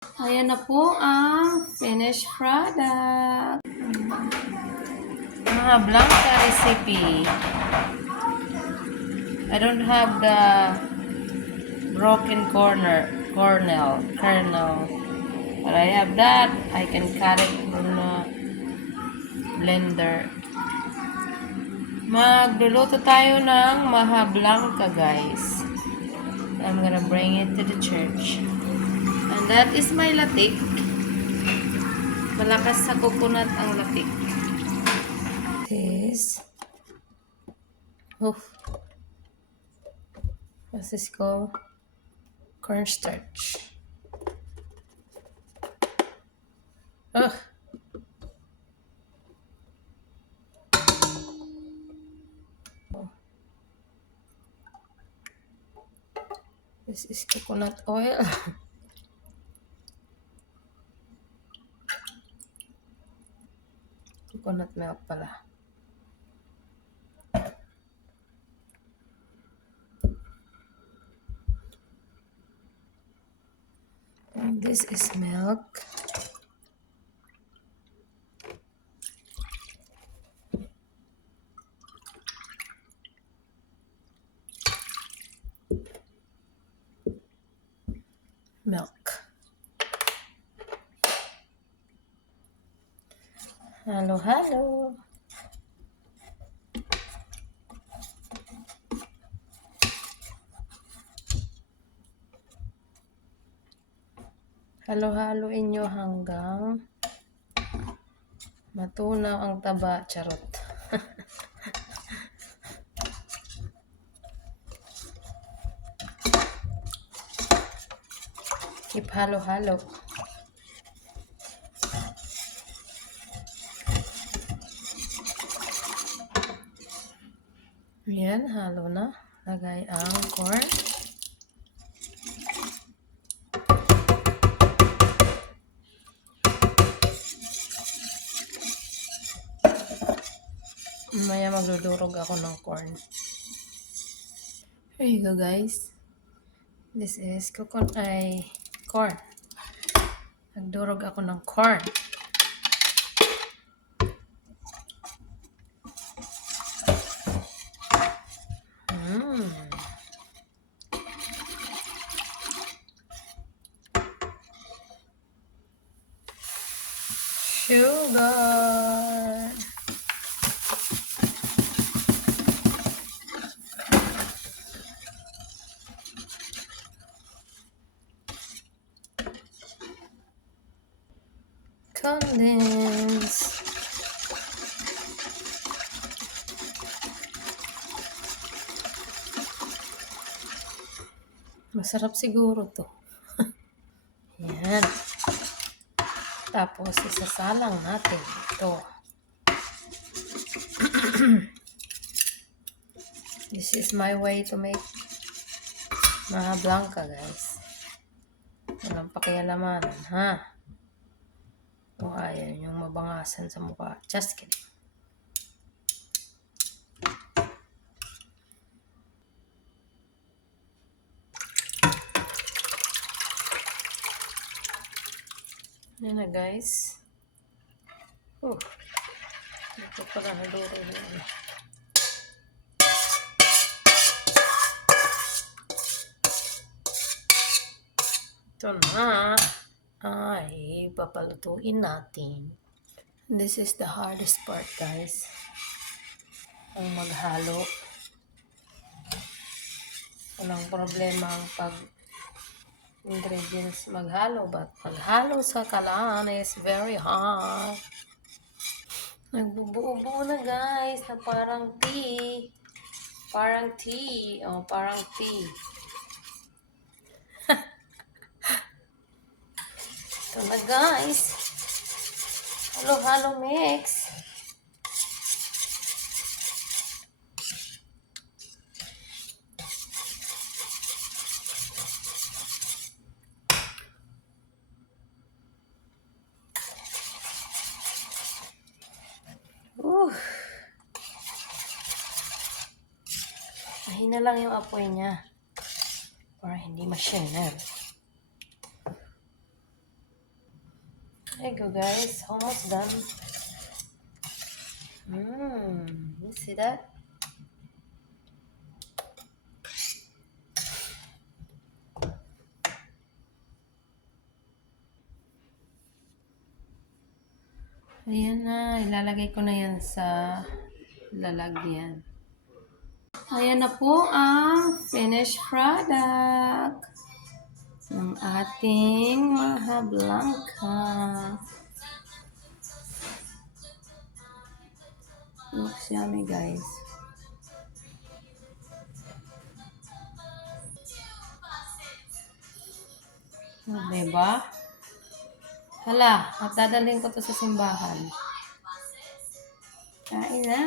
Ayan na po ang finished product. Mga Blanca recipe. I don't have the broken kernel. But I have that. I can cut it from the blender. Magluluto tayo ng maha Blanca, guys. I'm gonna bring it to the church. And that is my latik. Malakas sa coconut ang latik. This. What's this called? Cornstarch. Ugh. This is coconut oil. Coconut milk pala. And this is milk. Milk. Halo, halo. Halo-haloin nyo hanggang matunaw ang taba. Charot. Keep halo-halo. Ayan, halo na. Lagay ang corn. Maya magludurog ako ng corn. Here you go, guys. This is corn. Nagdurog ako ng corn. Sugar. Condense. Masarap siguro to. Yan. Tapos, isasalang natin ito. This is my way to make maha Blanca, guys. Walang pakialamanan, ha? O ayaw yung mabangasan sa mukha. Just kidding. Yan na, guys. Ito pala naduro yun. Ito na. Ay, papalutuin natin. This is the hardest part, guys. Ang maghalo. Walang problema ang ingredients maghalo, but maghalo sa kalan is very hard. Nagbubuo-buo na, guys, na parang tea. Parang tea. Oh, parang tea. Ito na, guys. Halo-halo mix. Mahina lang yung apoy niya para hindi ma-shiner. There you go, guys. Almost done. You see that? Ayan na. Ilalagay ko na yan sa lalagyan. Ayan na po ang finished product ng ating Maha Blanca. Looks yummy, guys. Diba? Hala, at dadalhin ko to sa simbahan. Kain na!